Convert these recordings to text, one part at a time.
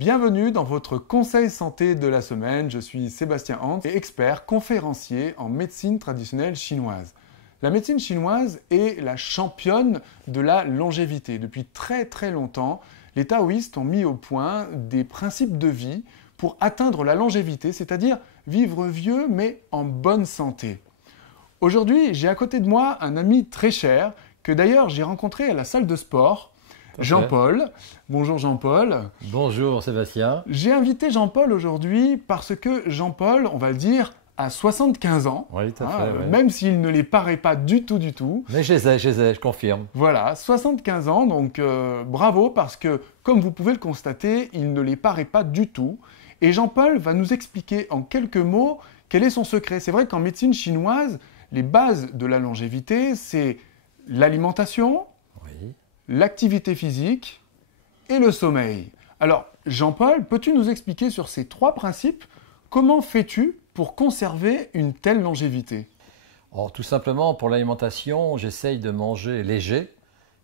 Bienvenue dans votre conseil santé de la semaine. Je suis Sébastien Hans, expert conférencier en médecine traditionnelle chinoise. La médecine chinoise est la championne de la longévité. Depuis très très longtemps, les taoïstes ont mis au point des principes de vie pour atteindre la longévité, c'est-à-dire vivre vieux mais en bonne santé. Aujourd'hui, j'ai à côté de moi un ami très cher que d'ailleurs j'ai rencontré à la salle de sport. Jean-Paul. Bonjour Jean-Paul. Bonjour Sébastien. J'ai invité Jean-Paul aujourd'hui parce que Jean-Paul, on va le dire, a 75 ans. Oui, tout à fait. Oui. Même s'il ne les paraît pas du tout. Mais je confirme. Voilà, 75 ans, donc bravo parce que, comme vous pouvez le constater, il ne les paraît pas du tout. Et Jean-Paul va nous expliquer en quelques mots quel est son secret. C'est vrai qu'en médecine chinoise, les bases de la longévité, c'est l'alimentation, l'activité physique et le sommeil. Alors, Jean-Paul, peux-tu nous expliquer sur ces trois principes, comment fais-tu pour conserver une telle longévité? Alors, tout simplement, pour l'alimentation, j'essaye de manger léger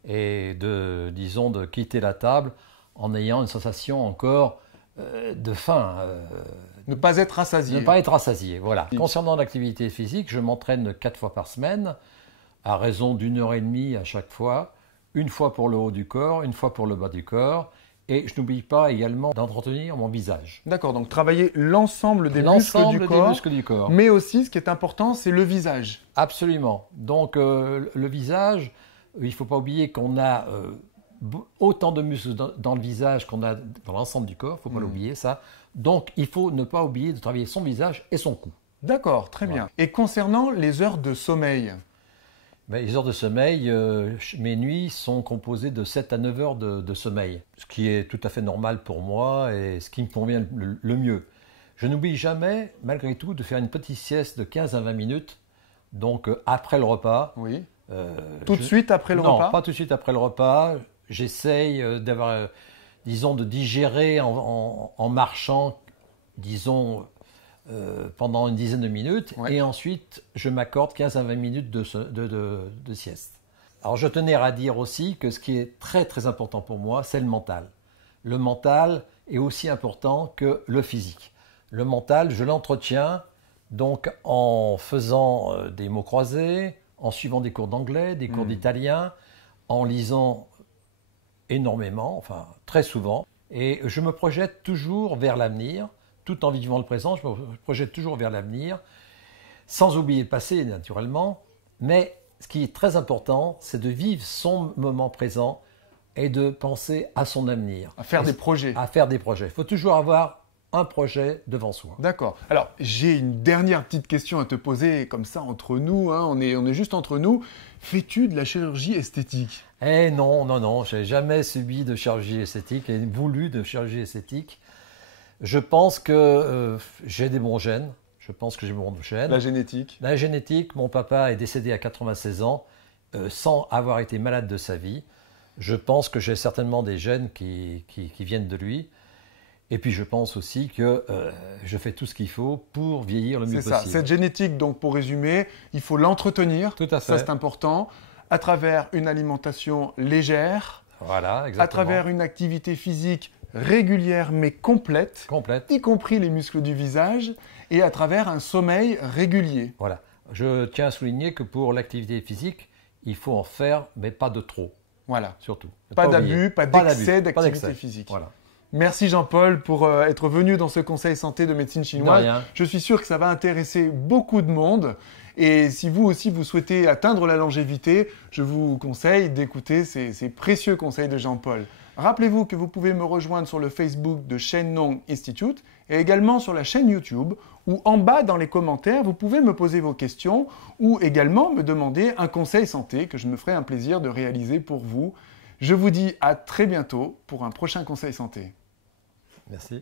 et de quitter la table en ayant une sensation encore de faim. Ne pas être rassasié. Ne pas être rassasié, voilà. Concernant l'activité physique, je m'entraîne 4 fois par semaine, à raison d'1h30 à chaque fois. Une fois pour le haut du corps, une fois pour le bas du corps. Et je n'oublie pas également d'entretenir mon visage. D'accord, donc travailler l'ensemble des muscles du corps. Mais aussi, ce qui est important, c'est le visage. Absolument. Donc, le visage, il ne faut pas oublier qu'on a autant de muscles dans le visage qu'on a dans l'ensemble du corps. Il ne faut pas l'oublier, ça. Donc, il faut ne pas oublier de travailler son visage et son cou. D'accord, très bien. Et concernant les heures de sommeil? Les heures de sommeil, mes nuits sont composées de 7 à 9 heures de sommeil, ce qui est tout à fait normal pour moi et ce qui me convient le mieux. Je n'oublie jamais, malgré tout, de faire une petite sieste de 15 à 20 minutes, donc après le repas. Oui. Tout de suite après le repas? Non, pas tout de suite après le repas. J'essaye d'avoir, de digérer en marchant, pendant une dizaine de minutes, et ensuite je m'accorde 15 à 20 minutes de sieste. Alors je tenais à dire aussi que ce qui est très très important pour moi, c'est le mental. Le mental est aussi important que le physique. Le mental, je l'entretiens donc en faisant des mots croisés, en suivant des cours d'anglais, des cours d'italien, en lisant énormément, enfin très souvent, et je me projette toujours vers l'avenir. Tout en vivant le présent, je me projette toujours vers l'avenir, sans oublier le passé, naturellement. Mais ce qui est très important, c'est de vivre son moment présent et de penser à son avenir. À faire des projets. À faire des projets. Il faut toujours avoir un projet devant soi. D'accord. Alors, j'ai une dernière petite question à te poser, comme ça, entre nous. On est juste entre nous. Fais-tu de la chirurgie esthétique? Eh non. Je n'ai jamais subi de chirurgie esthétique et voulu de chirurgie esthétique. Je pense que j'ai des bons gènes. La génétique. La génétique, mon papa est décédé à 96 ans sans avoir été malade de sa vie. Je pense que j'ai certainement des gènes qui viennent de lui. Et puis je pense aussi que je fais tout ce qu'il faut pour vieillir le mieux possible. C'est ça. Cette génétique, donc pour résumer, il faut l'entretenir. Tout à fait. Ça c'est important. À travers une alimentation légère. Voilà, exactement. À travers une activité physique régulière mais complète, y compris les muscles du visage, et à travers un sommeil régulier. Voilà. Je tiens à souligner que pour l'activité physique, il faut en faire, mais pas de trop. Voilà. Surtout. Pas d'abus, pas d'excès d'activité physique. Voilà. Merci Jean-Paul pour être venu dans ce conseil santé de médecine chinoise. De rien. Je suis sûr que ça va intéresser beaucoup de monde. Et si vous aussi vous souhaitez atteindre la longévité, je vous conseille d'écouter ces précieux conseils de Jean-Paul. Rappelez-vous que vous pouvez me rejoindre sur le Facebook de Shengnong Institute et également sur la chaîne YouTube où en bas dans les commentaires, vous pouvez me poser vos questions ou également me demander un conseil santé que je me ferai un plaisir de réaliser pour vous. Je vous dis à très bientôt pour un prochain conseil santé. Merci.